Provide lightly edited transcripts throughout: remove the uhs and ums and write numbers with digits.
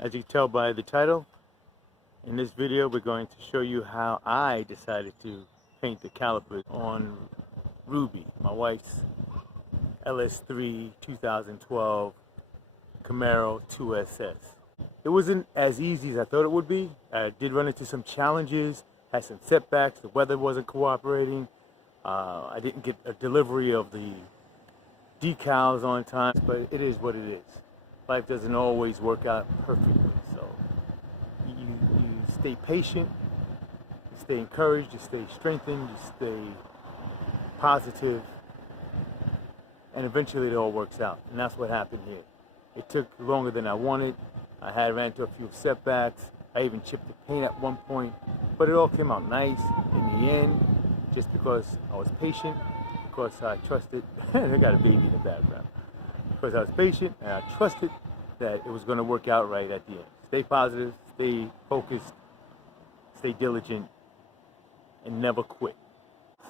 As you can tell by the title, in this video we're going to show you how I decided to paint the calipers on Ruby, my wife's LS3 2012 Camaro 2SS. It wasn't as easy as I thought it would be. I did run into some challenges, had some setbacks, the weather wasn't cooperating. I didn't get a delivery of the decals on time, but it is what it is. Life doesn't always work out perfectly, so you stay patient, you stay encouraged, you stay strengthened, you stay positive, and eventually it all works out. And that's what happened here. It took longer than I wanted. I had ran into a few setbacks. I even chipped the paint at one point, but it all came out nice in the end, just because I was patient, because I trusted. I got a baby in the background. Because I was patient and I trusted that it was going to work out right at the end. Stay positive, stay focused, stay diligent, and never quit.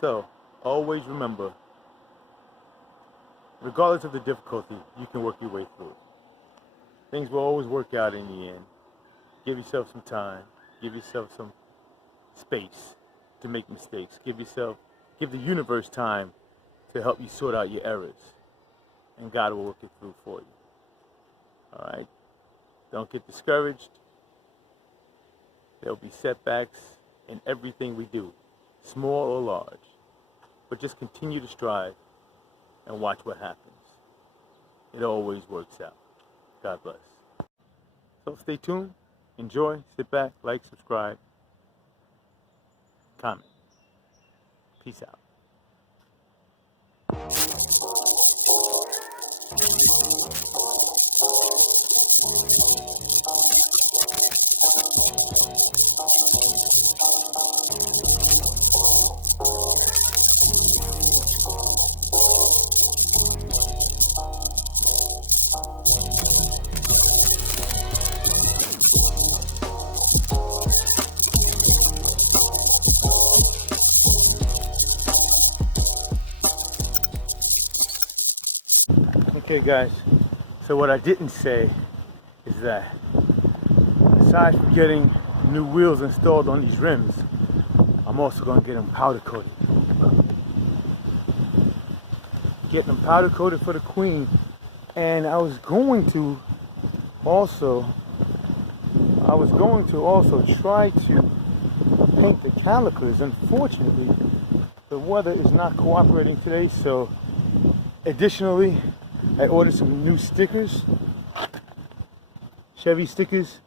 So always remember, regardless of the difficulty, you can work your way through it. Things will always work out in the end. Give yourself some time. Give yourself some space to make mistakes. Give the universe time to help you sort out your errors. And God will work it through for you. All right? Don't get discouraged. There'll be setbacks in everything we do, small or large. But just continue to strive and watch what happens. It always works out. God bless. So stay tuned, enjoy, sit back, like, subscribe, comment. Peace out. Okay guys, so what I didn't say is that aside from getting new wheels installed on these rims, I'm also going to get them powder coated. Get them powder coated for the Queen, and I was going to also try to paint the calipers. Unfortunately, the weather is not cooperating today, so additionally I ordered some new stickers, Chevy stickers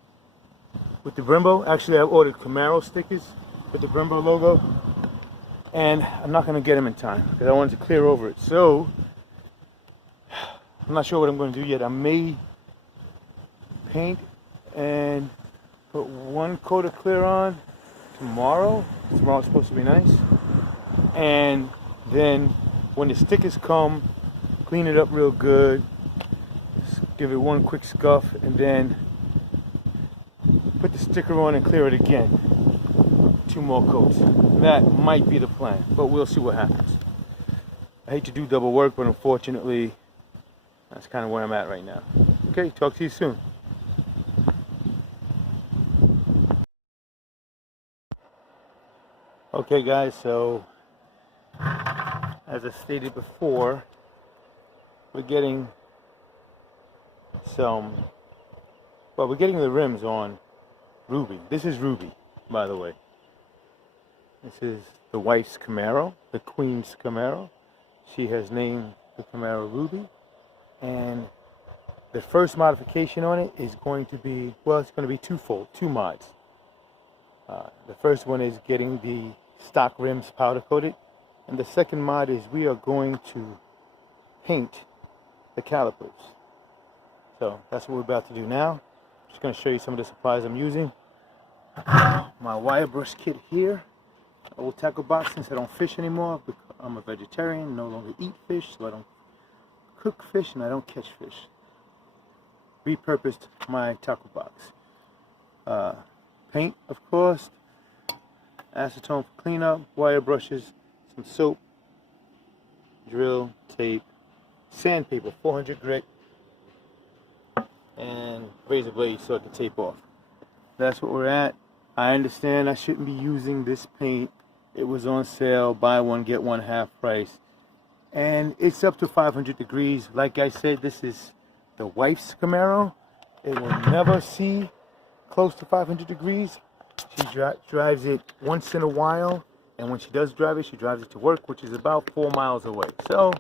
with the Brembo. Actually, I ordered Camaro stickers with the Brembo logo, and I'm not going to get them in time because I wanted to clear over it. So I'm not sure what I'm going to do yet. I may paint and put one coat of clear on tomorrow. Tomorrow's supposed to be nice. And then when the stickers come, clean it up real good, just give it one quick scuff, and then put the sticker on and clear it again. 2 more coats. That might be the plan, but we'll see what happens. I hate to do double work, but unfortunately, that's kind of where I'm at right now. Okay, talk to you soon. Okay guys, so as I stated before, we're getting the rims on Ruby. This is Ruby, by the way. This is the wife's Camaro, the Queen's Camaro. She has named the Camaro Ruby. And the first modification on it is going to be, well, it's going to be twofold, 2 mods. The first one is getting the stock rims powder coated. And the second mod is we are going to paint the calipers. So that's what we're about to do now. Just going to show you some of the supplies I'm using. My wire brush kit here. Old tackle box, since I don't fish anymore because I'm a vegetarian, no longer eat fish, so I don't cook fish and I don't catch fish. Repurposed my tackle box. Paint, of course, acetone for cleanup, wire brushes, some soap, drill, tape, sandpaper, 400 grit, and razor blade so it can tape off. That's what we're at. I understand I shouldn't be using this paint. It was on sale, buy one get one half price, and it's up to 500 degrees. Like I said, this is the wife's Camaro. It will never see close to 500 degrees. She drives it once in a while, and when she does drive it, she drives it to work, which is about 4 miles away. So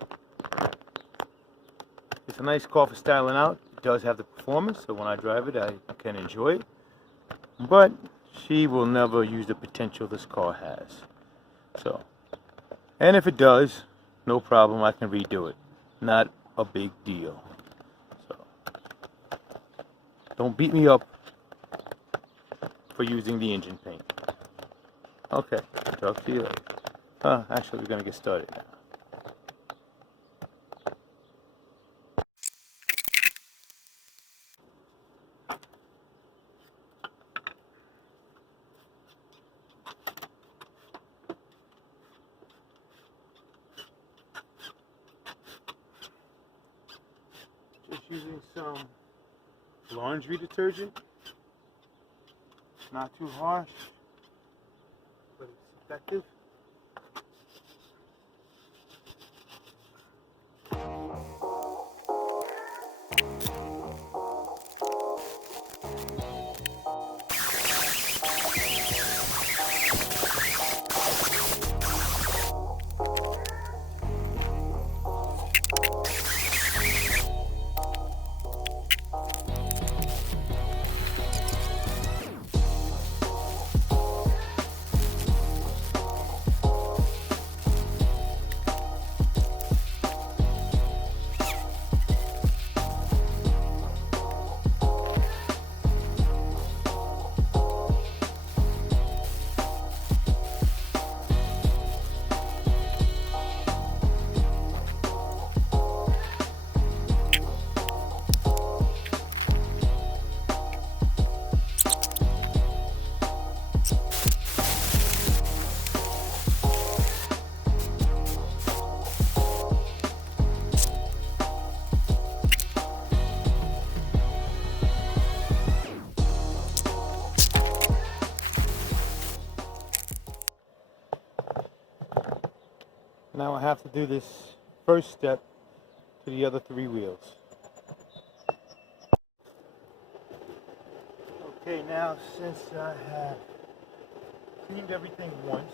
it's a nice car for styling out. It does have the performance, so when I drive it, I can enjoy it. But she will never use the potential this car has. So, and if it does, no problem, I can redo it. Not a big deal. So, don't beat me up for using the engine paint. Okay, talk to you later. Actually, we're gonna get started now. Just using some laundry detergent. It's not too harsh, but it's effective. Now I have to do this first step to the other 3 wheels. Okay, now since I have cleaned everything once,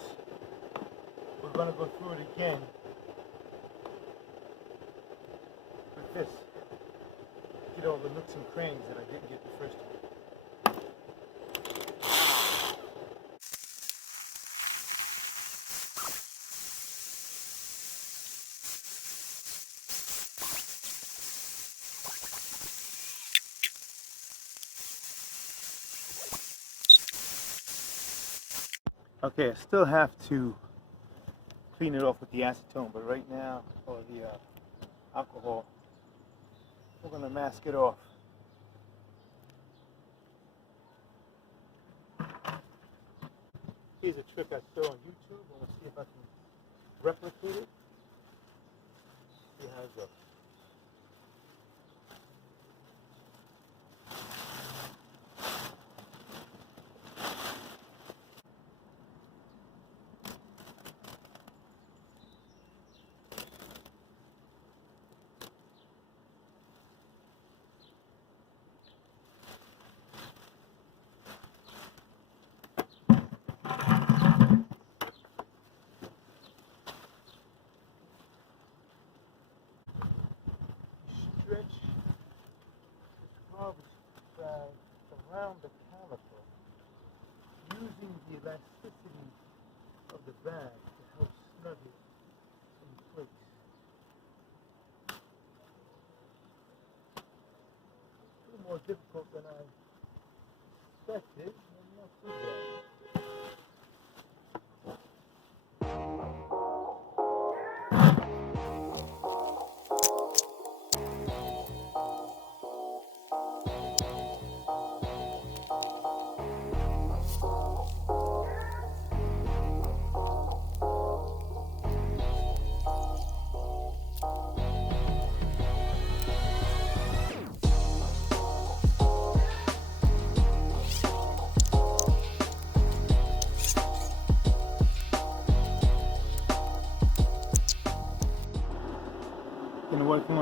we're going to go through it again with this. Get all the nooks and crannies that I didn't get the first time. Okay, I still have to clean it off with the acetone, but right now, or the alcohol, we're going to mask it off. Here's a trick I saw on YouTube. I'm going to see if I can replicate it. See how it goes. Around the caliper using the elasticity of the bag to help snug it in place. It's a little more difficult than I expected, but not too bad.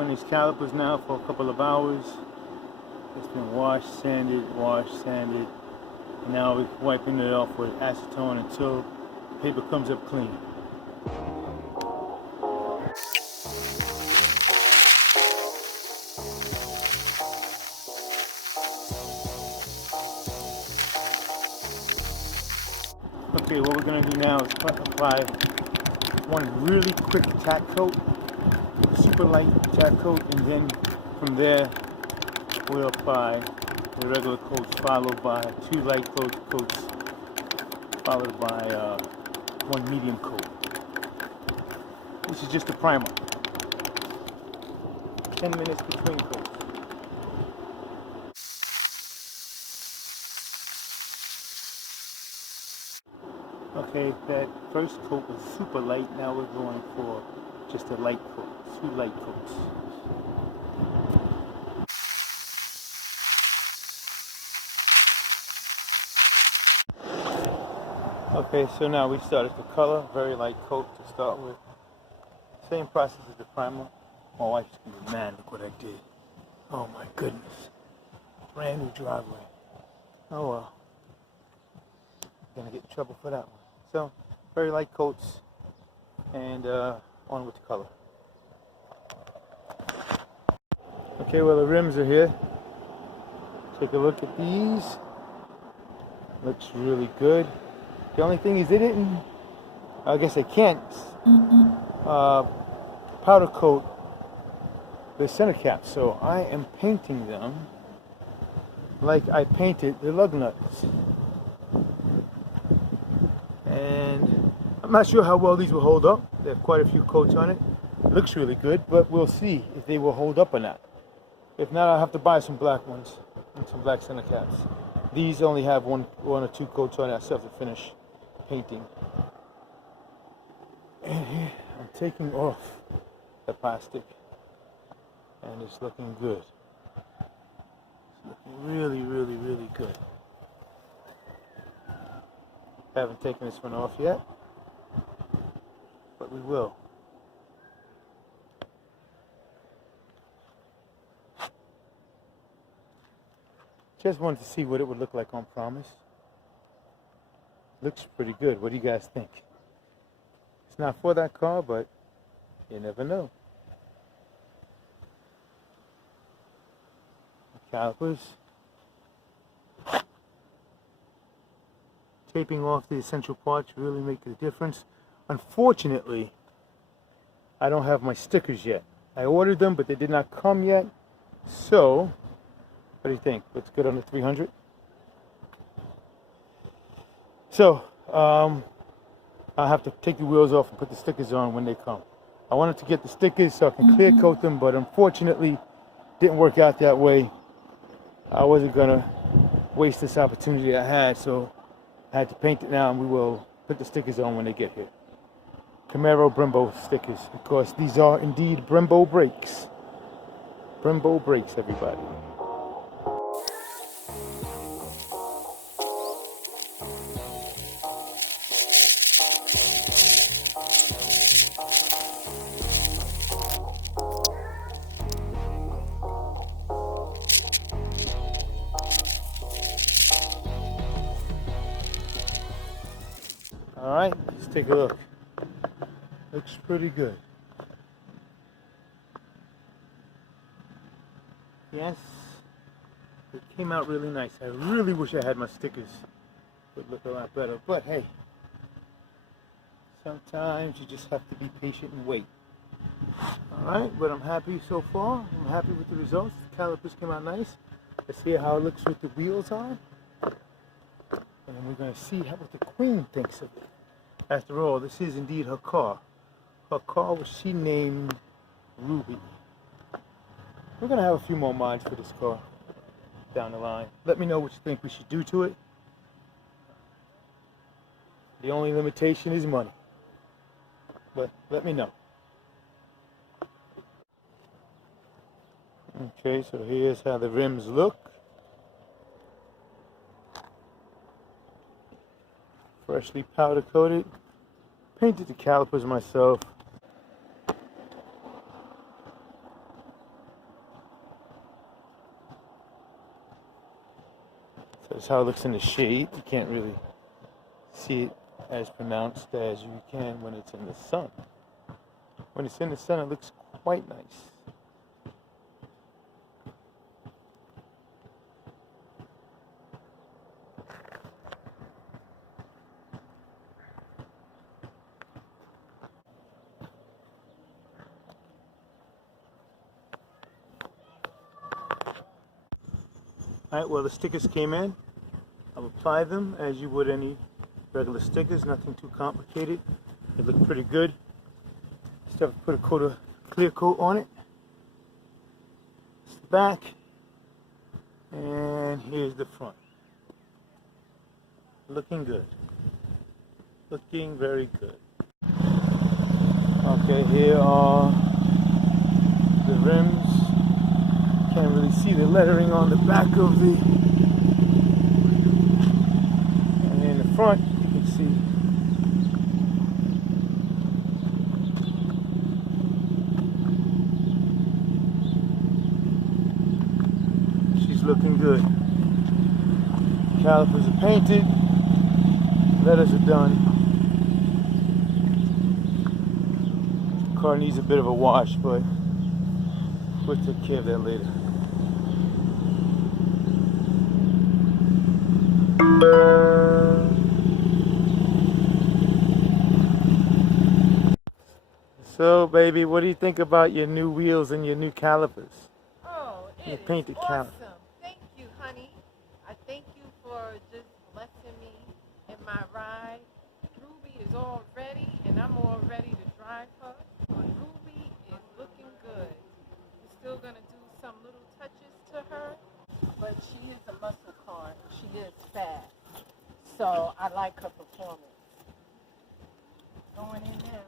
on these calipers now for a couple of hours. It's been washed, sanded, and now we're wiping it off with acetone until the paper comes up clean. Okay, what we're going to do now is apply one really quick tack coat, super light tack coat, and then from there we'll apply the regular coats followed by 2 light coats followed by one medium coat. This is just a primer. 10 minutes between coats. Okay, that first coat was super light. Now we're going for just a light coat, 2 light coats. Okay, so now we started the color, very light coat to start with. Same process as the primer. My wife's gonna be mad, look what I did. Oh my goodness. Brand new driveway. Oh well. Gonna get in trouble for that one. So, very light coats, and on with the color. Okay, well the rims are here. Take a look at these. Looks really good. The only thing is they didn't, I guess they can't, powder coat the center caps. So I am painting them like I painted the lug nuts. And I'm not sure how well these will hold up. There are quite a few coats on it. It looks really good, but we'll see if they will hold up or not. If not, I'll have to buy some black ones and some black center caps. These only have one or 2 coats on it. I still have to finish painting. And here I'm taking off the plastic, and it's looking good. It's looking really, really, really good. Haven't taken this one off yet, but we will. Just wanted to see what it would look like on Promise. Looks pretty good. What do you guys think? It's not for that car, but you never know. The calipers. Taping off the essential parts really make a difference. Unfortunately, I don't have my stickers yet. I ordered them, but they did not come yet. So, what do you think? Looks good on the 300? So, I'll have to take the wheels off and put the stickers on when they come. I wanted to get the stickers so I can clear coat them, but unfortunately, didn't work out that way. I wasn't gonna waste this opportunity I had, so I had to paint it now, and we will put the stickers on when they get here. Camaro Brembo stickers. Of course, these are indeed Brembo brakes. Brembo brakes, everybody. Alright, let's take a look. Looks pretty good. Yes, it came out really nice. I really wish I had my stickers. It would look a lot better, but hey, sometimes you just have to be patient and wait. Alright, but I'm happy so far. I'm happy with the results. The calipers came out nice. Let's see how it looks with the wheels on. And then we're going to see what the Queen thinks of it. After all, this is indeed her car. Her car was she named Ruby. We're going to have a few more mods for this car down the line. Let me know what you think we should do to it. The only limitation is money. But let me know. Okay, so here's how the rims look. Freshly powder coated. Painted the calipers myself. So that's how it looks in the shade. You can't really see it as pronounced as you can when it's in the sun. When it's in the sun, it looks quite nice. Alright, well the stickers came in. I've applied them as you would any regular stickers, nothing too complicated. They look pretty good. Just have to put a coat of clear coat on it. It's the back. And here's the front. Looking good. Looking very good. Okay, here are the rims. Can't really see the lettering on the back of the, and in the front you can see she's looking good. Calipers are painted, letters are done. The car needs a bit of a wash, but we'll take care of that later. So, baby, what do you think about your new wheels and your new calipers? Oh, it You is painted awesome. Thank you, honey. I thank you for just blessing me in my ride. Ruby is all ready, and I'm all ready to drive her. Ruby is looking good. We're still going to do some little touches to her, but she is a muscle car, and she is fast. So I like her performance. Going in now.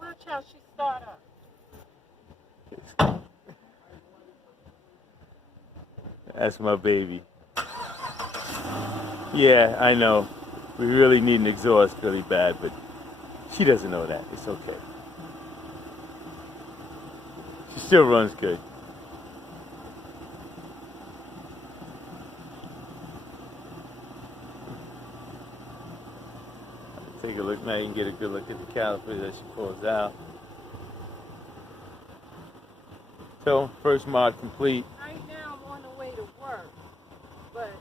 Watch how she start up. That's my baby. Yeah, I know. We really need an exhaust really bad, but she doesn't know that. It's okay. She still runs good. Take a look now. You can get a good look at the calipers as she pulls out. So, first mod complete. Right now I'm on the way to work, but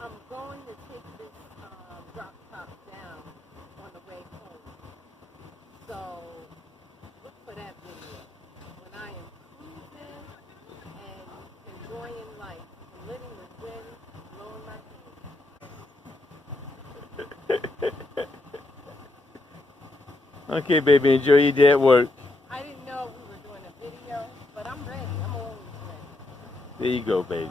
I'm going to take this drop top down on the way home. So look for that video when I am cruising and enjoying life and letting the wind blow in my hair. Okay, baby, enjoy your day at work. I didn't know we were doing a video, but I'm ready. I'm always ready. There you go, baby.